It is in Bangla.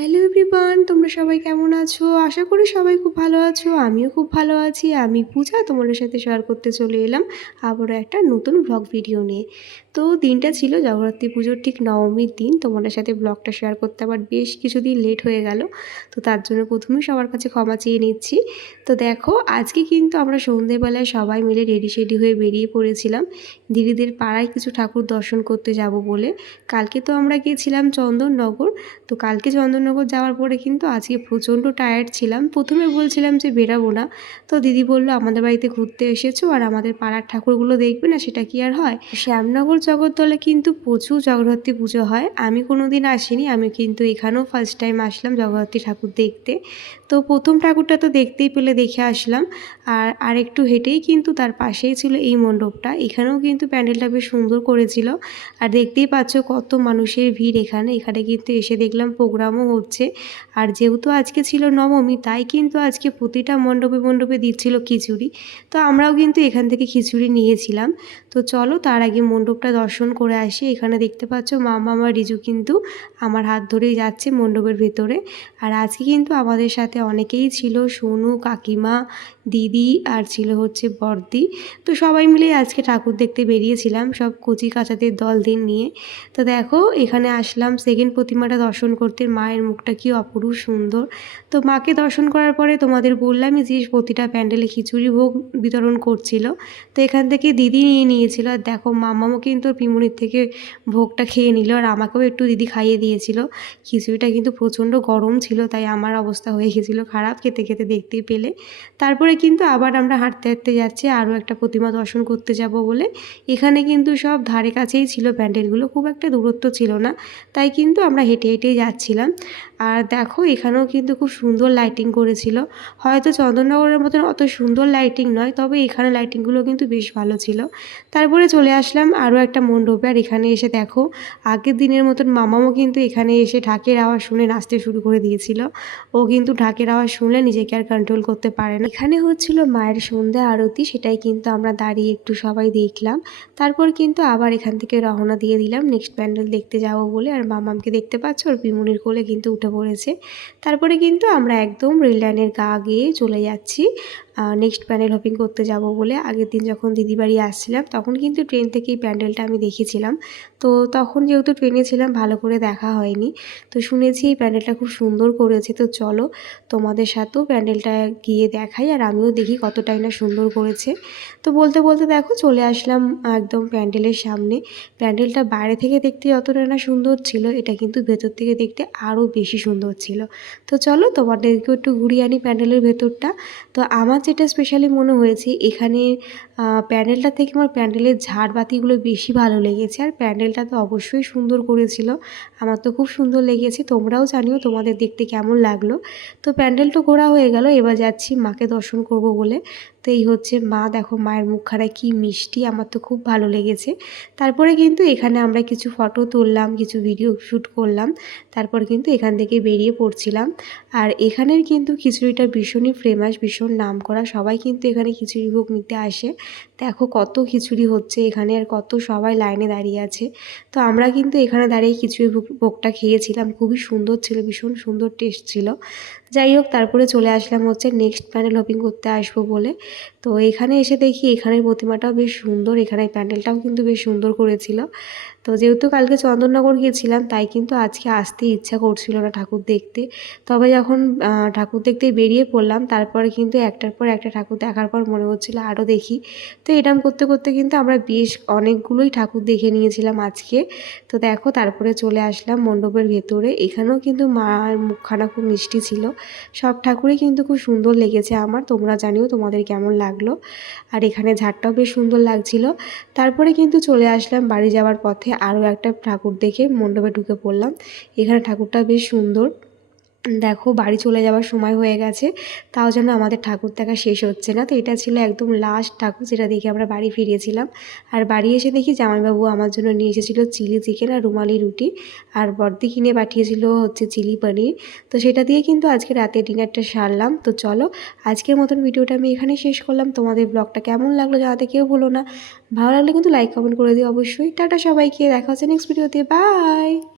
হ্যালো এভরিওয়ান, তোমরা সবাই কেমন আছো? আশা করি সবাই খুব ভালো আছো। আমিও খুব ভালো আছি। আমি পূজা তোমাদের সাথে শেয়ার করতে চলে এলাম আবারও একটা নতুন ব্লগ ভিডিও নিয়ে। তো দিনটা ছিল জগদ্ধাত্রী পুজোর ঠিক নবমীর দিন। তোমাদের সাথে ব্লগটা শেয়ার করতে আবার বেশ কিছুদিন লেট হয়ে গেল। তো তার জন্য প্রথমেই সবার কাছে ক্ষমা চেয়ে নিচ্ছি। তো দেখো, আজকে কিন্তু আমরা সন্ধ্যেবেলায় সবাই মিলে রেডি হয়ে বেরিয়ে পড়েছিলাম দিদিদের পাড়ায় কিছু ঠাকুর দর্শন করতে যাব বলে। কালকে তো আমরা গিয়েছিলাম চন্দননগর। তো কালকে চন্দননগর যাওয়ার পরে কিন্তু আজকে প্রচণ্ড টায়ার্ড ছিলাম। প্রথমে বলছিলাম যে বেরাবো না, তো দিদি বললো আমাদের বাড়িতে ঘুরতে এসেছো আর আমাদের পাড়ার ঠাকুরগুলো দেখবে না, সেটা কি আর হয়? শ্যামনগর জগদ্দলে কিন্তু প্রচুর জগদ্ধাত্রী পুজো হয়। আমি কোনো দিন আসিনি, আমি কিন্তু এখানেও ফার্স্ট টাইম আসলাম জগদ্ধাত্রী ঠাকুর দেখতে। তো প্রথম ঠাকুরটা তো দেখতেই পেলে দেখে আসলাম। আর একটু হেঁটেই কিন্তু তার পাশেই ছিল এই মণ্ডপটা। এখানেও কিন্তু প্যান্ডেলটা বেশ সুন্দর করেছিল। আর দেখতেই পাচ্ছ কত মানুষের ভিড় এখানে কিন্তু এসে দেখলাম প্রোগ্রামও হচ্ছে। আর যেহেতু আজকে ছিল নবমী, তাই কিন্তু আজকে প্রতিটা মণ্ডপে মণ্ডপে দিচ্ছিল খিচুড়ি। তো আমরাও কিন্তু এখান থেকে খিচুড়ি নিয়েছিলাম। তো চলো তার আগে মণ্ডপটা দর্শন করে আসি। এখানে দেখতে পাচ্ছ মামা আমার রিজু কিন্তু আমার হাত ধরেই যাচ্ছে মণ্ডপের ভেতরে। আর আজকে কিন্তু আমাদের সাথে অনেকেই ছিল, সোনু, কাকিমা, দিদি আর ছিল হচ্ছে বড়দি। তো সবাই মিলে আজকে ঠাকুর দেখতে বেরিয়েছিলাম, সব কচি কাচাদের দলদের নিয়ে। তো দেখো এখানে আসলাম সেকেন্ড প্রতিমাটা দর্শন করতে। মায়ের মুখটা কি অপরূপ সুন্দর। তো মাকে দর্শন করার পরে তোমাদের বললামই যে প্রতিটা প্যান্ডেলে খিচুড়ি ভোগ বিতরণ করছিল। তো এখান থেকে দিদি নিয়েছিল। আর দেখো মামামও কিন্তু পিমুনির থেকে ভোগটা খেয়ে নিল, আর আমাকেও একটু দিদি খাইয়ে দিয়েছিল। খিচুড়িটা কিন্তু প্রচণ্ড গরম ছিল, তাই আমার অবস্থা হয়ে গেছিলো খারাপ খেতে খেতে, দেখতেই পেলে। তারপরে কিন্তু আবার আমরা হাঁটতে হাঁটতে যাচ্ছি আরও একটা প্রতিমা দর্শন করতে যাব বলে। এখানে কিন্তু সব ধারে কাছেই ছিল প্যান্ডেলগুলো, খুব একটা দূরত্ব ছিল না, তাই কিন্তু আমরা হেঁটে হেঁটেই যাচ্ছিলাম। আর দেখো এখানেও কিন্তু খুব সুন্দর লাইটিং করেছিল। হয়তো চন্দননগরের মতন অত সুন্দর লাইটিং নয়, তবে এখানে লাইটিংগুলো কিন্তু বেশ ভালো ছিল। তারপরে চলে আসলাম আরও একটা মণ্ডপে। আর এখানে এসে দেখো আগের দিনের মতন মামামও কিন্তু এখানে এসে ঢাকের আওয়াজ শুনে নাচতে শুরু করে দিয়েছিল। ও কিন্তু ঢাকের আওয়াজ শুনলে নিজেকে আর কন্ট্রোল করতে পারে না। এখানে হচ্ছিল মায়ের সন্ধ্যা আরতি, সেটাই কিন্তু আমরা দাঁড়িয়ে একটু সবাই দেখলাম। তারপর কিন্তু আবার এখান থেকে রওনা দিয়ে দিলাম নেক্সট প্যান্ডেল দেখতে যাবো বলে। আর মামামকে দেখতে পাচ্ছ ওর পিমুনির কোলে কিন্তু উঠে পড়েছে। তারপরে কিন্তু আমরা একদম রেল লাইনের গা গিয়ে চলে যাচ্ছি নেক্সট প্যান্ডেল হপিং করতে যাব বলে। আগের দিন যখন দিদি বাড়ি আসছিলাম তখন কিন্তু ট্রেন থেকেই প্যান্ডেলটা আমি দেখেছিলাম। তো তখন যেহেতু ট্রেনে ছিলাম ভালো করে দেখা হয়নি। তো শুনেছি এই প্যান্ডেলটা খুব সুন্দর করেছে। তো চলো তোমাদের সাথেও প্যান্ডেলটা গিয়ে দেখাই, আর আমিও দেখি কতটাই না সুন্দর করেছে। তো বলতে বলতে দেখো চলে আসলাম একদম প্যান্ডেলের সামনে। প্যান্ডেলটা বাইরে থেকে দেখতে যতটা না সুন্দর ছিল, এটা কিন্তু ভেতর থেকে দেখতে আরও বেশি সুন্দর ছিল। তো চলো তোমাদেরকেও একটু ঘুরিয়ে আনি প্যান্ডেলের ভেতরটা। তো আমার যেটা স্পেশালি মনে হয়েছে এখানে প্যান্ডেলটা থেকে আমার প্যান্ডেলের ঝাড়বাতিগুলো বেশি ভালো লেগেছে। আর প্যান্ডেলটা তো অবশ্যই সুন্দর করেছিল, আমার তো খুব সুন্দর লেগেছে। তোমরাও জানিও তোমাদের দেখতে কেমন লাগলো। তো প্যান্ডেল তো ঘোরা হয়ে গেল, এবার যাচ্ছি মাকে দর্শন করব বলে। তো এই হচ্ছে মা, দেখো মায়ের মুখখানা কি মিষ্টি, আমার তো খুব ভালো লেগেছে। তারপরে কিন্তু এখানে আমরা কিছু ফটো তুললাম, কিছু ভিডিও শ্যুট করলাম। তারপর কিন্তু এখান থেকে বেরিয়ে পড়ছিলাম। আর এখানের কিন্তু খিচুড়িটা ভীষণই ফেমাস, ভীষণ নাম করা, সবাই কিন্তু এখানে খিচুড়ি ভোগ নিতে আসে। দেখো কত খিচুড়ি হচ্ছে এখানে, আর কত সবাই লাইনে দাঁড়িয়ে আছে। তো আমরা কিন্তু এখানে দাঁড়িয়ে খিচুড়ি ভোগটা খেয়েছিলাম, খুবই সুন্দর ছিল, ভীষণ সুন্দর টেস্ট ছিল। যাই হোক তারপরে চলে আসলাম হচ্ছে নেক্সট প্যান্ডেল হপিং করতে আসবো বলে। তো এখানে এসে দেখি এখানের প্রতিমাটাও বেশ সুন্দর, এখানে প্যান্ডেলটাও কিন্তু বেশ সুন্দর করেছিল। তো যেহেতু কালকে চন্দননগর গিয়েছিলাম, তাই কিন্তু আজকে আসতে ইচ্ছা করছিল না ঠাকুর দেখতে। তবে যখন ঠাকুর দেখতে বেরিয়ে পড়লাম, তারপরে কিন্তু একটার পর একটা ঠাকুর দেখার পর মনে হচ্ছিল আরও দেখি। তো এরম করতে করতে কিন্তু আমরা বেশ অনেকগুলোই ঠাকুর দেখে নিয়েছিলাম আজকে। তো দেখো তারপরে চলে আসলাম মণ্ডপের ভেতরে। এখানেও কিন্তু মার মুখখানা খুব মিষ্টি ছিল। সব ঠাকুরই কিন্তু খুব সুন্দর লেগেছে আমার, তোমরা জানিও তোমাদের কেমন লাগলো। আর এখানে ঝাড়টাও বেশ সুন্দর লাগছিল। তারপরে কিন্তু চলে আসলাম বাড়ি যাওয়ার পথে আরও একটা ঠাকুর দেখে মণ্ডপে ঢুকে পড়লাম। এখানে ঠাকুরটা বেশ সুন্দর। দেখো বাড়ি চলে যাওয়ার সময় হয়ে গেছে, তাও যেন আমাদের ঠাকুর দেখা শেষ হচ্ছে না। তো এটা ছিল একদম লাস্ট ঠাকুর, যেটা দেখে আমরা বাড়ি ফিরেছিলাম। আর বাড়ি এসে দেখি জামাইবাবু আমার জন্য নিয়ে এসেছিলো চিলি চিকেন আর রুমালি রুটি, আর বড়দি কিনে পাঠিয়েছিল হচ্ছে চিলি পনির। তো সেটা দিয়ে কিন্তু আজকে রাতে ডিনারটা সারলাম। তো চলো আজকের মতন ভিডিওটা আমি এখানেই শেষ করলাম। তোমাদের ব্লগটা কেমন লাগলো জানাতে কেউ ভুলো না। ভালো লাগলে কিন্তু লাইক কমেন্ট করে দিও অবশ্যই। টাটা সবাইকে, দেখা হচ্ছে নেক্সট ভিডিওতে, বাই।